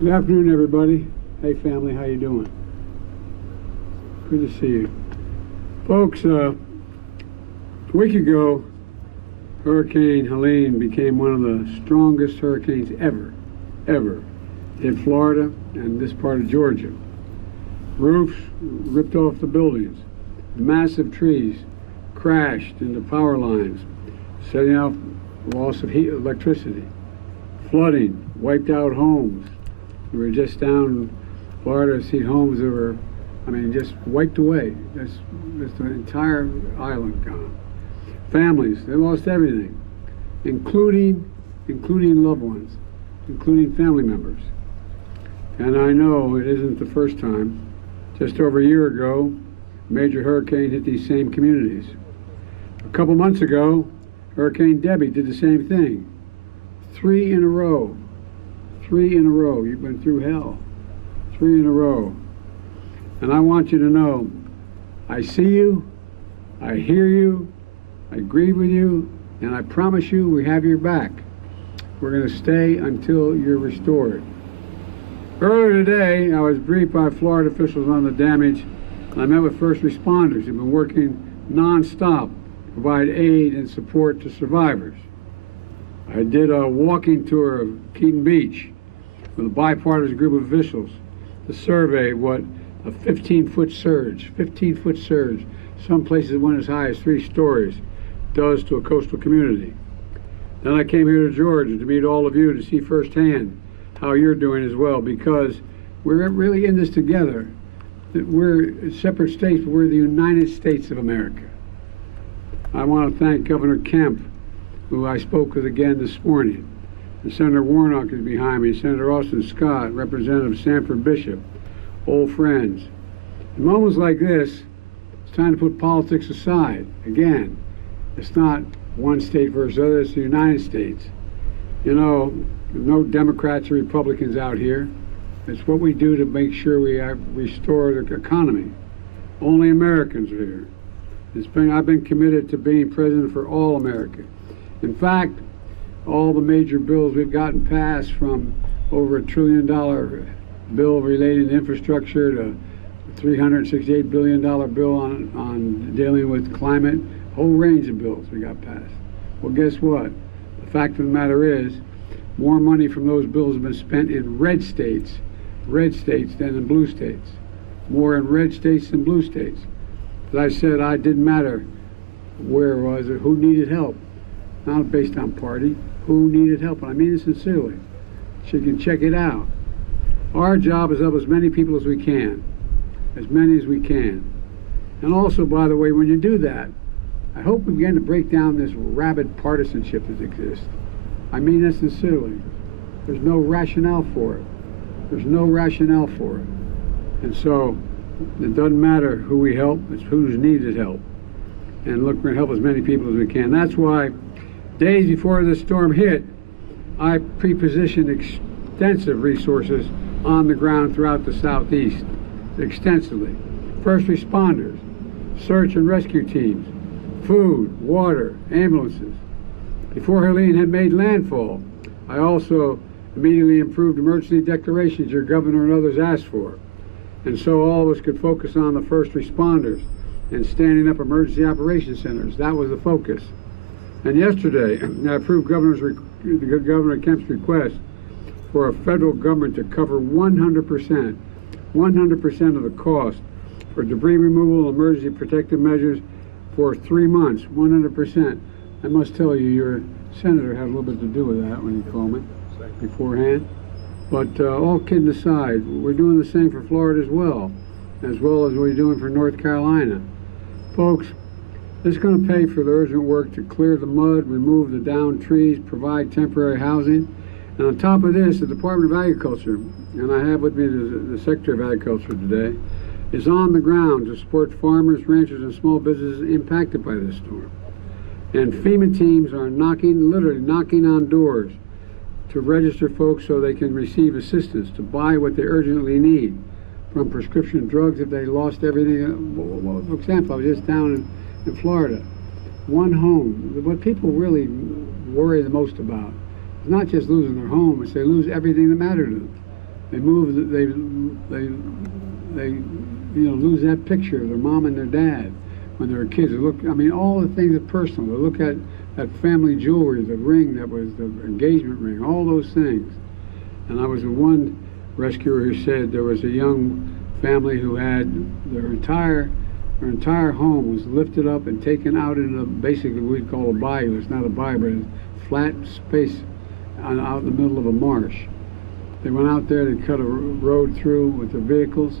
Good afternoon, everybody. Hey, family, how you doing? Good to see you. Folks, a week ago, Hurricane Helene became one of the strongest hurricanes ever hit Florida and this part of Georgia. Roofs ripped off the buildings. Massive trees crashed into power lines, setting off loss of heat, electricity. Flooding wiped out homes. We were just down in Florida to see homes that were, just wiped away. Just the entire island gone. Families, they lost everything, including loved ones, including family members. And I know it isn't the first time. Just over a year ago, a major hurricane hit these same communities. A couple months ago, Hurricane Debbie did the same thing. 3 in a row. 3 in a row. You've been through hell. 3 in a row. And I want you to know, I see you, I hear you, I grieve with you, and I promise you we have your back. We're going to stay until you're restored. Earlier today, I was briefed by Florida officials on the damage, and I met with first responders who've been working non-stop to provide aid and support to survivors. I did a walking tour of Keaton Beach with a bipartisan group of officials to survey what a 15-foot surge, some places went as high as 3 stories, does to a coastal community. Then I came here to Georgia to meet all of you to see firsthand how you're doing as well, because we're really in this together. We're separate states, but we're the United States of America. I want to thank Governor Kemp, who I spoke with again this morning. And Senator Warnock is behind me, Senator Austin Scott, Representative Sanford Bishop, old friends. In moments like this, it's time to put politics aside. Again, it's not one state versus other, it's the United States. You know, no Democrats or Republicans out here. It's what we do to make sure we restore the economy. Only Americans are here. I've been committed to being president for all America. In fact, all the major bills we've gotten passed, from over $1 trillion bill relating to infrastructure to $368 billion bill on dealing with climate, a whole range of bills we got passed. Well, guess what? The fact of the matter is, more money from those bills have been spent in red states than in blue states. More in red states than blue states. As I said, it didn't matter where it was or who needed help. Not based on party, who needed help. And I mean it sincerely. So you can check it out. Our job is to help as many people as we can. As many as we can. And also, by the way, when you do that, I hope we begin to break down this rabid partisanship that exists. I mean that sincerely. There's no rationale for it. There's no rationale for it. And so, it doesn't matter who we help, it's who's needed help. And look, we're going to help as many people as we can. That's why, days before the storm hit, I pre-positioned extensive resources on the ground throughout the Southeast, extensively. First responders, search and rescue teams, food, water, ambulances. Before Helene had made landfall, I also immediately improved emergency declarations your governor and others asked for. And so all of us could focus on the first responders and standing up emergency operations centers. That was the focus. And yesterday, I approved Governor Kemp's request for a federal government to cover 100% of the cost for debris removal and emergency protective measures for 3 months, 100%. I must tell you, your senator had a little bit to do with that when he called me beforehand. But all kidding aside, we're doing the same for Florida as well as we're doing for North Carolina. Folks, this is going to pay for the urgent work to clear the mud, remove the downed trees, provide temporary housing, And on top of this, the Department of Agriculture, and I have with me the Secretary of Agriculture today, is on the ground to support farmers, ranchers, and small businesses impacted by this storm. And FEMA teams are literally knocking on doors to register folks so they can receive assistance to buy what they urgently need, from prescription drugs if they lost everything. Well, for example, I was just down in Florida. One home, what people really worry the most about is not just losing their home, it's they lose everything that mattered to them. They move, they lose that picture of their mom and their dad when they were kids. They look, I mean, all the things are personal. They look at that family jewelry, the ring that was the engagement ring, all those things. And I was with one rescuer who said there was a young family who had their entire home was lifted up and taken out into basically what we'd call a bayou. It's not a bayou, but a flat space out in the middle of a marsh. They went out there, they cut a road through with their vehicles.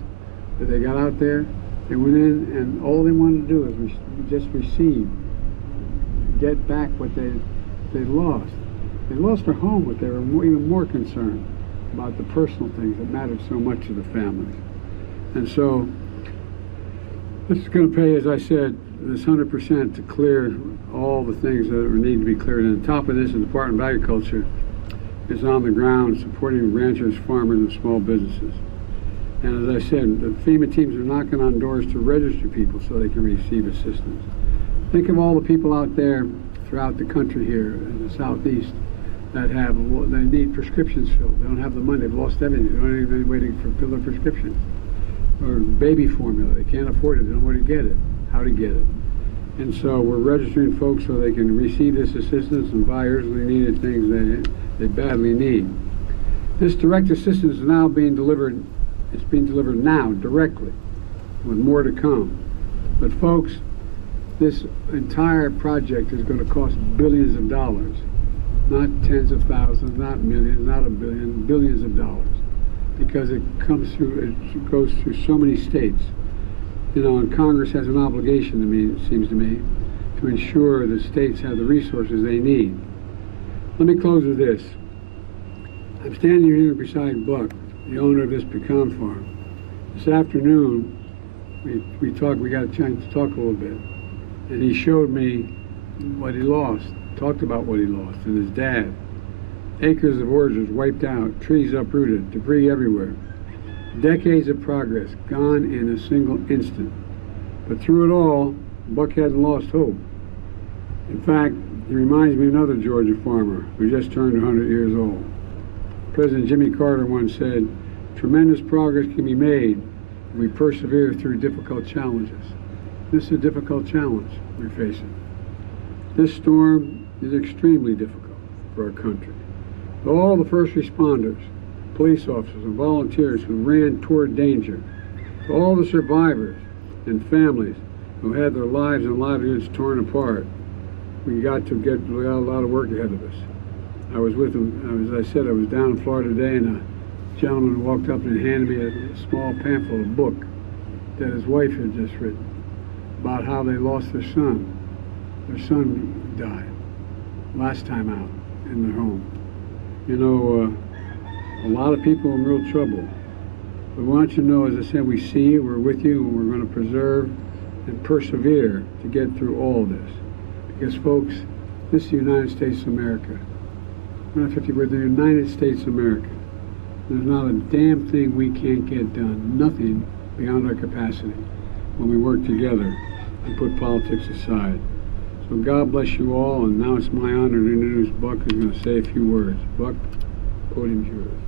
That they got out there, they went in, and all they wanted to do was just receive, get back what they lost. They lost their home, but they were even more concerned about the personal things that mattered so much to the families. And so this is going to pay, as I said, this 100% to clear all the things that need to be cleared. And on top of this, the Department of Agriculture is on the ground supporting ranchers, farmers, and small businesses. And as I said, the FEMA teams are knocking on doors to register people so they can receive assistance. Think of all the people out there throughout the country here in the Southeast that they need prescriptions filled. They don't have the money. They've lost everything. They don't have any way to fill their prescriptions. Or baby formula. They can't afford it. They don't know where to get it, how to get it. And so we're registering folks so they can receive this assistance and buy urgently needed things they badly need. This direct assistance is now being delivered. It's being delivered now, directly, with more to come. But folks, this entire project is going to cost billions of dollars. Not tens of thousands, not millions, not a billion, billions of dollars. Because it goes through so many states. And Congress has an obligation to me, it seems to me, to ensure that states have the resources they need. Let me close with this. I'm standing here beside Buck, the owner of this pecan farm. This afternoon, we got a chance to talk a little bit, and he showed me what he lost, talked about what he lost, and his dad. Acres of orchards wiped out, trees uprooted, debris everywhere. Decades of progress gone in a single instant. But through it all, Buck hadn't lost hope. In fact, he reminds me of another Georgia farmer who just turned 100 years old. President Jimmy Carter once said, "Tremendous progress can be made if we persevere through difficult challenges." This is a difficult challenge we're facing. This storm is extremely difficult for our country. All the first responders, police officers, and volunteers who ran toward danger, all the survivors and families who had their lives and livelihoods torn apart, we got a lot of work ahead of us. I was with them, as I said, I was down in Florida today, and a gentleman walked up and handed me a small pamphlet, a book that his wife had just written about how they lost their son. Their son died last time out in their home. A lot of people are in real trouble. But we want you to know, as I said, we see you, we're with you, and we're going to preserve and persevere to get through all this. Because, folks, this is the United States of America. We're the United States of America. There's not a damn thing we can't get done, nothing beyond our capacity when we work together and put politics aside. So God bless you all, and now it's my honor to introduce Buck, who's going to say a few words. Buck, podium's yours.